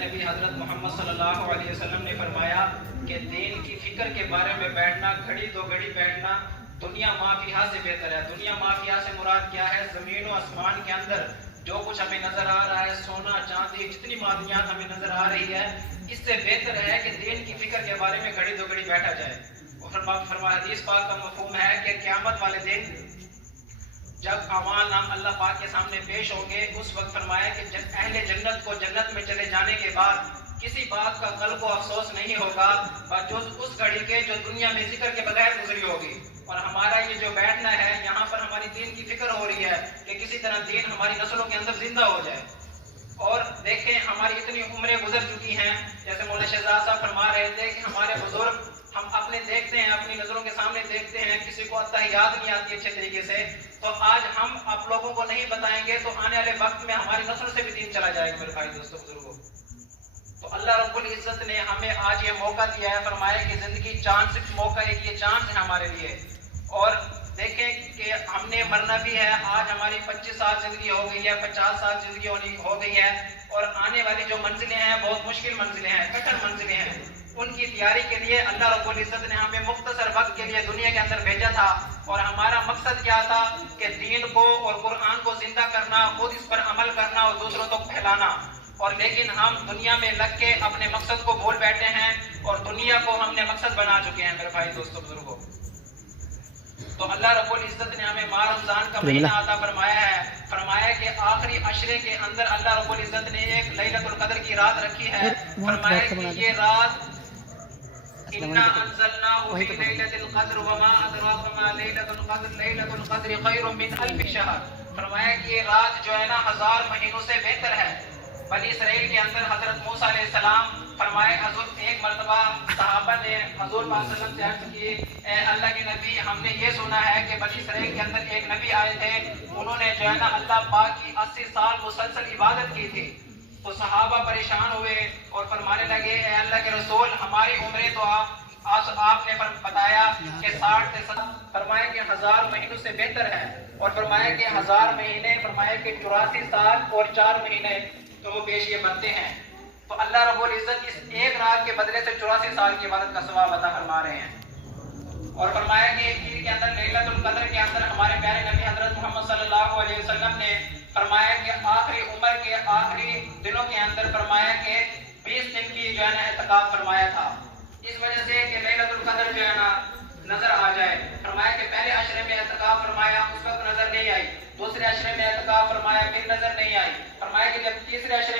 نبی حضرت محمد صلی اللہ علیہ وسلم نے فرمایا کہ دین کی فکر کے بارے میں بیٹھنا، گھڑی دو گھڑی بیٹھنا دنیا مافیہ سے بہتر ہے۔ دنیا مافیہ سے مراد کیا ہے؟ زمین و آسمان کے اندر جو کچھ ہمیں نظر آ رہا ہے، سونا چاندی، جتنی معدنیات ہمیں نظر آ رہی ہے، اس سے بہتر ہے کہ دین کی فکر کے بارے میں گھڑی دو گھڑی بیٹھا جائے۔ اور حدیث پاک کا مفہوم ہے کہ قیامت والے دن جب اعمال نام اللہ پاک کے سامنے پیش ہوں گے، اس وقت فرمایا کہ اہل جنت کو جنت میں چلے جانے کے بعد کسی بات کا قلب کو افسوس نہیں ہوگا بجز اس گھڑی کے جو دنیا میں ذکر کے بغیر گزری ہوگی۔ اور ہمارا یہ جو بیٹھنا ہے یہاں پر ہماری دین کی فکر ہو رہی ہے کہ کسی طرح دین ہماری نسلوں کے اندر زندہ ہو جائے۔ اور دیکھیں ہماری اتنی عمریں گزر چکی ہیں، جیسے مولانا شہزاد صاحب فرما رہے تھے کہ ہمارے بزرگ ہم اپنے دیکھتے ہیں، اپنی نظروں کے سامنے دیکھتے ہیں، کسی کو اتحیات نہیں آتی اچھے طریقے سے، تو آج ہم آپ لوگوں کو نہیں بتائیں گے تو آنے والے وقت میں ہماری نسل سے بھی دین چلا جائے گا۔ میرے بھائی دوستوں بزرگوں، تو اللہ رب العزت نے ہمیں آج یہ موقع دیا ہے، فرمایا کہ زندگی چاند صرف موقع ہے، یہ چاند ہے ہمارے لیے۔ اور دیکھیں کہ ہم نے مرنا بھی ہے، آج ہماری 25 سال زندگی ہو گئی ہے، 50 سال زندگی ہو گئی ہے، اور آنے والی جو منزلیں ہیں بہت مشکل منزلیں ہیں، کٹھن منزلیں ہیں۔ ان کی تیاری کے لیے اللہ رب العزت نے ہمیں مختصر وقت کے لیے دنیا کے اندر بھیجا تھا، اور ہمارا مقصد کیا تھا کہ دین کو اور قرآن کو زندہ کرنا، خود اس پر عمل کرنا اور دوسروں تک پھیلانا۔ اور لیکن ہم دنیا میں لگ کے اپنے مقصد کو بھول بیٹھے ہیں، اور دنیا کو ہم نے مقصد بنا چکے ہیں۔ میرے بھائی دوستوں بزرگوں، تو اللہ رب العزت نے ہمیں ماہ رمضان کا مہینہ عطا فرمایا ہے، فرمایا کہ آخری عشرے کے اندر اللہ رب العزت نے ایک لیلۃ القدر کی رات رکھی ہے، فرمایا کہ یہ رات اِنَّا أَنزَلْنَاهُ فِي لَيْلَةِ الْقَدْرِ وَمَا أَدْرَاكَ مَا لَيْلَةُ الْقَدْرِ لَيْلَةُ الْقَدْرِ خَيْرٌ مِّنْ أَلْفِ شَهْرٍ۔ فرمایا کہ یہ رات جو ہے نا 1000 مہینوں سے بہتر ہے۔ بنی اسرائیل کے اندر حضرت موسیٰ علیہ السلام فرمائے، حضور ایک مرتبہ صحابہ نے حضور صلی اللہ علیہ وسلم سے عرض کی، اے اللہ کے نبی، ہم نے یہ سنا ہے کہ بنی اسرائیل کے اندر ایک نبی آئے تھے، انہوں نے جو ہے نا اللہ پاک کی 80 سال مسلسل عبادت کی تھی۔ تو صحابہ پریشان ہوئے اور فرمانے لگے، اے اللہ کے رسول، ہماری عمریں تو آپ نے بتایا کہ 60 سے 70، فرمایا کہ 1000 مہینوں سے بہتر ہے، اور فرمایا کہ 1000 مہینے، فرمایا کہ 84 سال اور 4 مہینے تو وہ پیش یہ بنتے ہیں۔ تو اللہ رب العزت اس ایک رات کے بدلے سے 84 سال کی عبادت کا ثواب عطا فرما رہے ہیں۔ اور فرمایا کہ ان کے اندر لیلۃ القدر کے اندر ہمارے پیارے نبی حضرت محمد صلی اللہ علیہ وسلم نے فرمایا کہ آخری عمر کے آخری دنوں کے اندر فرمایا کہ 20 دن کی جو ہے نا اعتکاف فرمایا تھا، اس وجہ سے کہ لیلۃ القدر جو ہے نا نظر آ جائے۔ فرمایا کہ پہلے عشرے میں اعتکاف فرمایا، اس وقت نظر نہیں آئی، دوسرے عشرے میں اعتکاف فرمایا، پھر نظر نہیں آئی، فرمایا کہ جب تیسرے عشرے میں